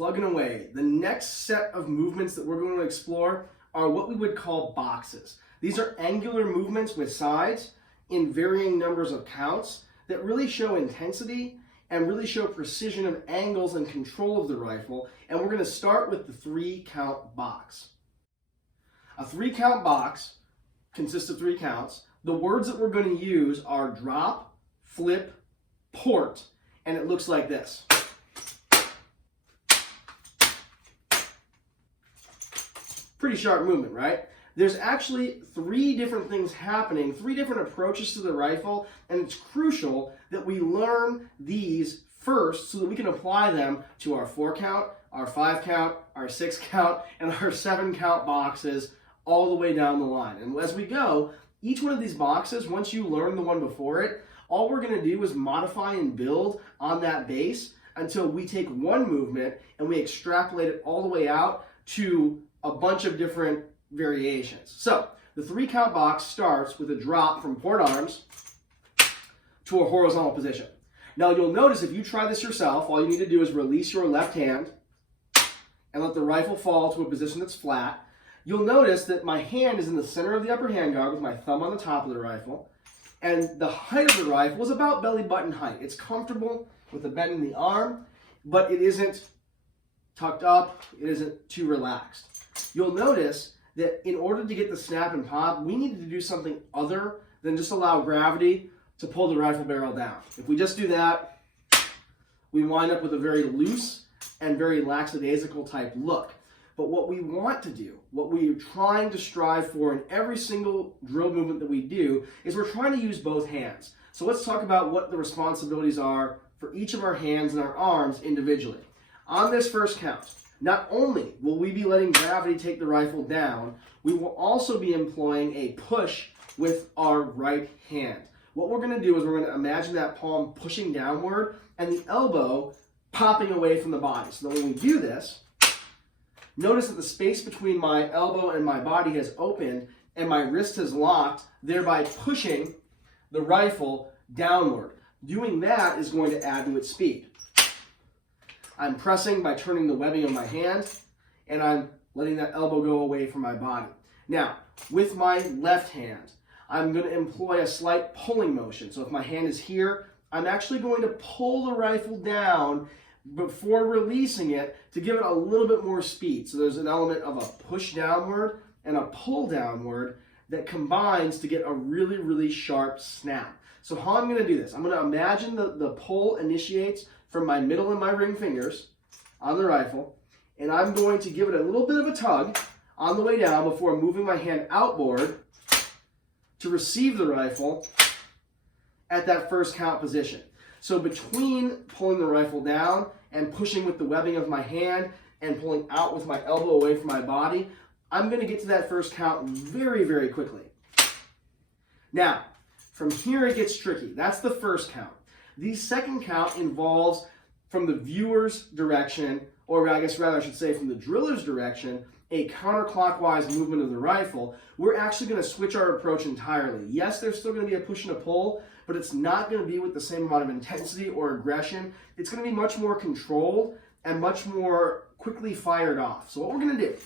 plugging away. The next set of movements that we're going to explore are what we would call boxes. These are angular movements with sides in varying numbers of counts that really show intensity and really show precision of angles and control of the rifle. And we're going to start with the 3-count box. A 3-count box consists of 3 counts. The words that we're going to use are drop, flip, port, and it looks like this. Pretty sharp movement, right? There's actually 3 different things happening, 3 different approaches to the rifle, and it's crucial that we learn these first so that we can apply them to our 4-count, our 5-count, our 6-count, and our 7-count boxes all the way down the line. And as we go, each one of these boxes, once you learn the one before it, all we're going to do is modify and build on that base until we take one movement and we extrapolate it all the way out to a bunch of different variations. So the 3-count box starts with a drop from port arms to a horizontal position. Now you'll notice if you try this yourself, all you need to do is release your left hand and let the rifle fall to a position that's flat. You'll notice that my hand is in the center of the upper handguard with my thumb on the top of the rifle, and the height of the rifle is about belly button height. It's comfortable with the bend in the arm, but it isn't tucked up, it isn't too relaxed. You'll notice that in order to get the snap and pop, we needed to do something other than just allow gravity to pull the rifle barrel down. If we just do that, we wind up with a very loose and very lackadaisical type look. But what we want to do, what we're trying to strive for in every single drill movement that we do, is we're trying to use both hands. So let's talk about what the responsibilities are for each of our hands and our arms individually. On this first count, not only will we be letting gravity take the rifle down, we will also be employing a push with our right hand. What we're going to do is we're going to imagine that palm pushing downward and the elbow popping away from the body. So that when we do this, notice that the space between my elbow and my body has opened and my wrist has locked, thereby pushing the rifle downward. Doing that is going to add to its speed. I'm pressing by turning the webbing of my hand, and I'm letting that elbow go away from my body. Now, with my left hand, I'm going to employ a slight pulling motion. So if my hand is here, I'm actually going to pull the rifle down before releasing it to give it a little bit more speed. So there's an element of a push downward and a pull downward that combines to get a really, really sharp snap. So how I'm going to do this, I'm going to imagine the pull initiates from my middle and my ring fingers on the rifle, and I'm going to give it a little bit of a tug on the way down before moving my hand outboard to receive the rifle at that first count position. So between pulling the rifle down and pushing with the webbing of my hand and pulling out with my elbow away from my body, I'm going to get to that first count very, very quickly. Now, from here it gets tricky. That's the first count. The second count involves, from the viewer's direction, or I guess rather I should say from the driller's direction, a counterclockwise movement of the rifle. We're actually going to switch our approach entirely. Yes, there's still going to be a push and a pull, but it's not going to be with the same amount of intensity or aggression. It's going to be much more controlled and much more quickly fired off. So what we're going to do,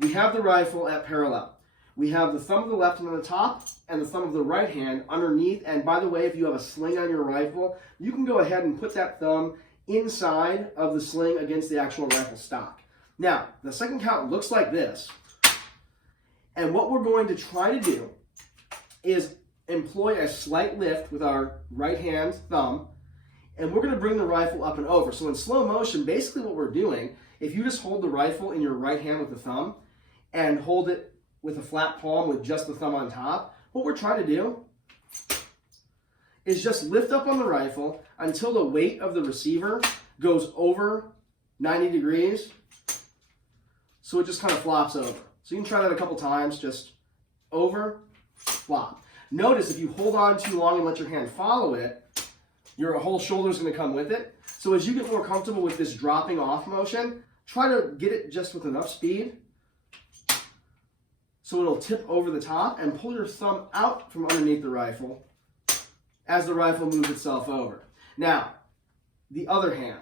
we have the rifle at parallel. We have the thumb of the left hand on the top and the thumb of the right hand underneath. And by the way, if you have a sling on your rifle, you can go ahead and put that thumb inside of the sling against the actual rifle stock. Now, the second count looks like this. And what we're going to try to do is employ a slight lift with our right hand thumb, and we're going to bring the rifle up and over. So in slow motion, basically what we're doing, if you just hold the rifle in your right hand with the thumb and hold it with a flat palm with just the thumb on top, what we're trying to do is just lift up on the rifle until the weight of the receiver goes over 90 degrees, so it just kind of flops over. So you can try that a couple times, just over, flop. Notice if you hold on too long and let your hand follow it, your whole shoulder is going to come with it. So as you get more comfortable with this dropping off motion, try to get it just with enough speed so it'll tip over the top, and pull your thumb out from underneath the rifle as the rifle moves itself over. Now, the other hand.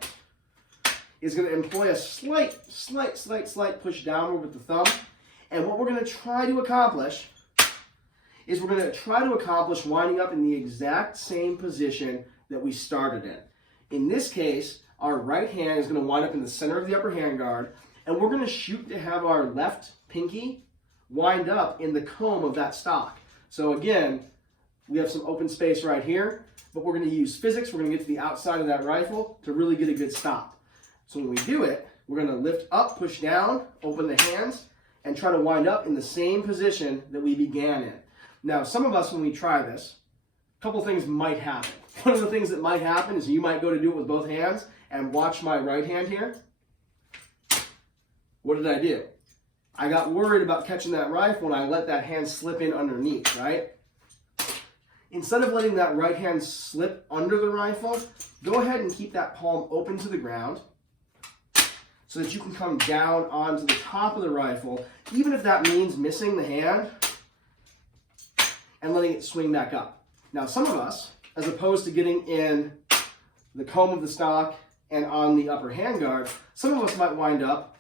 is going to employ a slight push downward with the thumb. And what we're going to try to accomplish is we're going to try to accomplish winding up in the exact same position that we started in. In this case, our right hand is going to wind up in the center of the upper hand guard, and we're going to shoot to have our left pinky wind up in the comb of that stock. So again, we have some open space right here, but we're going to use physics. We're going to get to the outside of that rifle to really get a good stop. So when we do it, we're going to lift up, push down, open the hands, and try to wind up in the same position that we began in. Now, some of us, when we try this, a couple things might happen. One of the things that might happen is you might go to do it with both hands and watch my right hand here. What did I do? I got worried about catching that rifle and I let that hand slip in underneath, right? Instead of letting that right hand slip under the rifle, go ahead and keep that palm open to the ground so that you can come down onto the top of the rifle, even if that means missing the hand and letting it swing back up. Now, some of us, as opposed to getting in the comb of the stock and on the upper handguard, some of us might wind up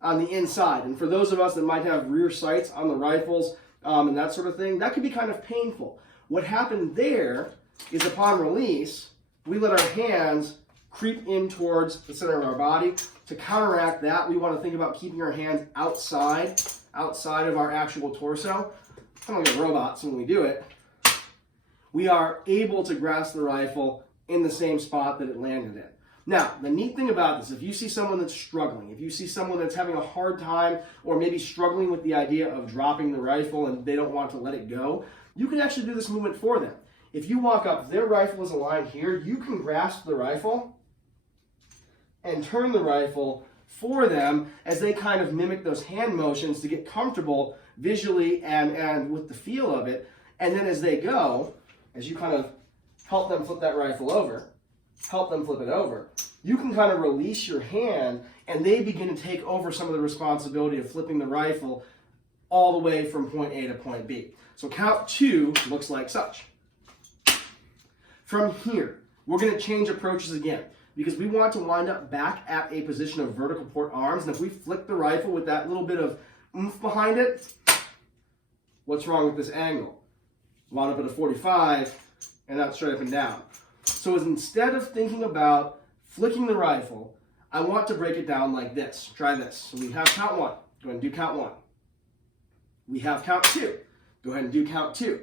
on the inside. And for those of us that might have rear sights on the rifles and that sort of thing, that can be kind of painful. What happened there is upon release, we let our hands creep in towards the center of our body. To counteract that, we want to think about keeping our hands outside of our actual torso. Kind of like a robot, so when we do it, we are able to grasp the rifle in the same spot that it landed in. Now, the neat thing about this, if you see someone that's struggling, if you see someone that's having a hard time or maybe struggling with the idea of dropping the rifle and they don't want to let it go, you can actually do this movement for them. If you walk up, their rifle is aligned here, you can grasp the rifle and turn the rifle for them as they kind of mimic those hand motions to get comfortable visually and with the feel of it. And then as they go, as you kind of help them flip that rifle over, help them flip it over, you can kind of release your hand and they begin to take over some of the responsibility of flipping the rifle all the way from point A to point B. So count 2 looks like such. From here, we're going to change approaches again because we want to wind up back at a position of vertical port arms. And if we flick the rifle with that little bit of oomph behind it, what's wrong with this angle? Wound up at a 45 and not straight up and down. So instead of thinking about flicking the rifle, I want to break it down like this. Try this. So we have count 1. Go ahead and do count 1. We have count 2. Go ahead and do count 2.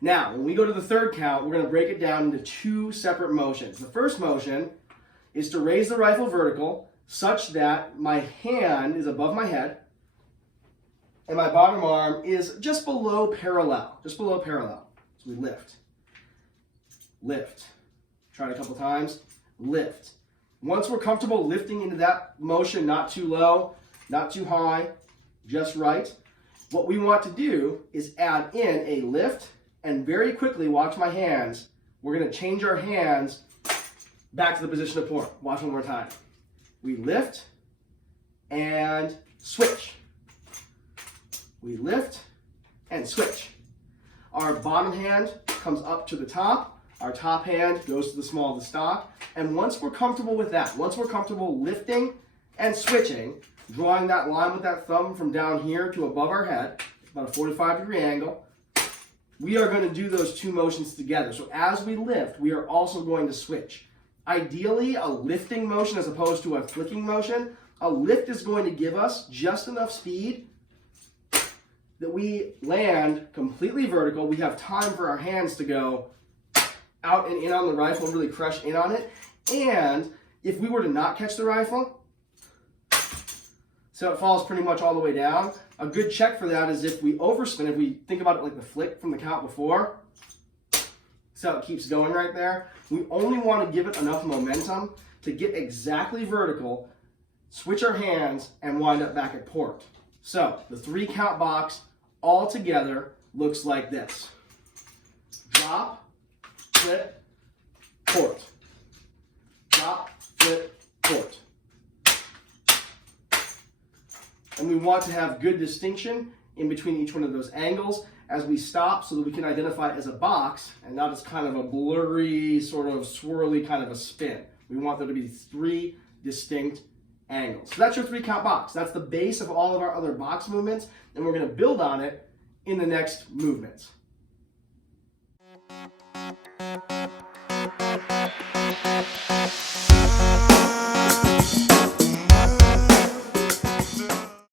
Now, when we go to the third count, we're going to break it down into 2 separate motions. The first motion is to raise the rifle vertical such that my hand is above my head and my bottom arm is just below parallel. Just below parallel. So we lift. Lift. Try it a couple times. Lift. Once we're comfortable lifting into that motion, not too low, not too high, just right, what we want to do is add in a lift and very quickly, watch my hands, we're going to change our hands back to the position of port. Watch one more time. We lift and switch. We lift and switch. Our bottom hand comes up to the top. Our top hand goes to the small of the stock. And once we're comfortable with that, once we're comfortable lifting and switching, drawing that line with that thumb from down here to above our head, about a 45-degree angle, we are going to do those 2 motions together. So as we lift, we are also going to switch. Ideally, a lifting motion as opposed to a flicking motion. A lift is going to give us just enough speed that we land completely vertical. We have time for our hands to go out and in on the rifle and really crush in on it. And if we were to not catch the rifle, so it falls pretty much all the way down, a good check for that is if we overspin, if we think about it like the flick from the count before, so it keeps going right there. We only want to give it enough momentum to get exactly vertical, switch our hands, and wind up back at port. So the 3 count box all together looks like this. Drop, flip, port. Drop, flip, port. And we want to have good distinction in between each one of those angles as we stop so that we can identify it as a box and not as kind of a blurry, sort of swirly kind of a spin. We want there to be 3 distinct angles. So that's your 3-count box. That's the base of all of our other box movements, and we're going to build on it in the next movements.